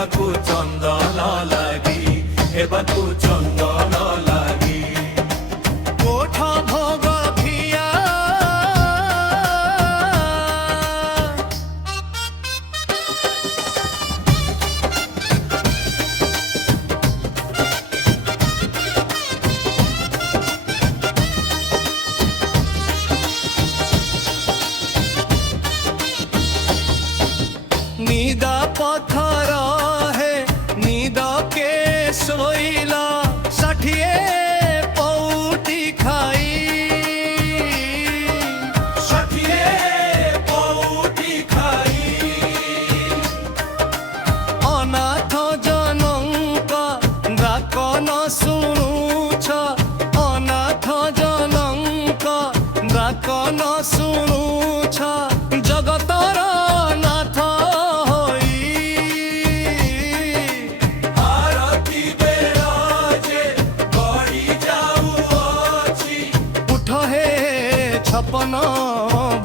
हेबाकु चंदन लागी हेबाकु चंदन लागी कोठ भोग भिया नीदा पत्थर है नीद के सोईला षठिए पौटी खाई षठिए पौटी खाई अनाथ जनक डाक न शुणुछ अनाथ जनक डाक न शुणुछ जगतर छपन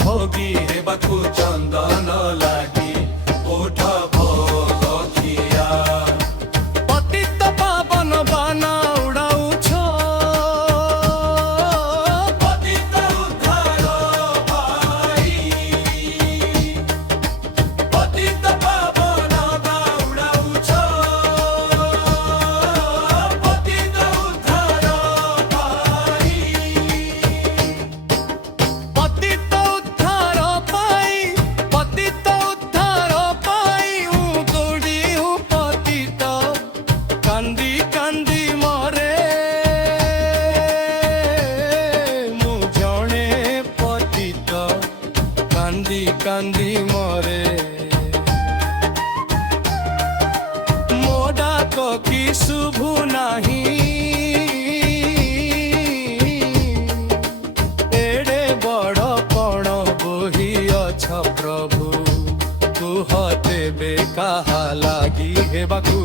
भोगी हेबाकु चंदन लागी ओठ भोग खिया पतित पावन बाना उड़ाउछ पतित उद्धार पाई पतित पावन बा उड़ाउछ पतित उद्धार पाई पतित उद्धार पाई दौड़ी पतित कांदी कांदी मरे मु जणे पतित कांदी कांदी मरे मो डाक कि शुभु नाही एड़े बड़ पण बोही अछ प्रभु कुह तेबे कहा लागी हेबाकु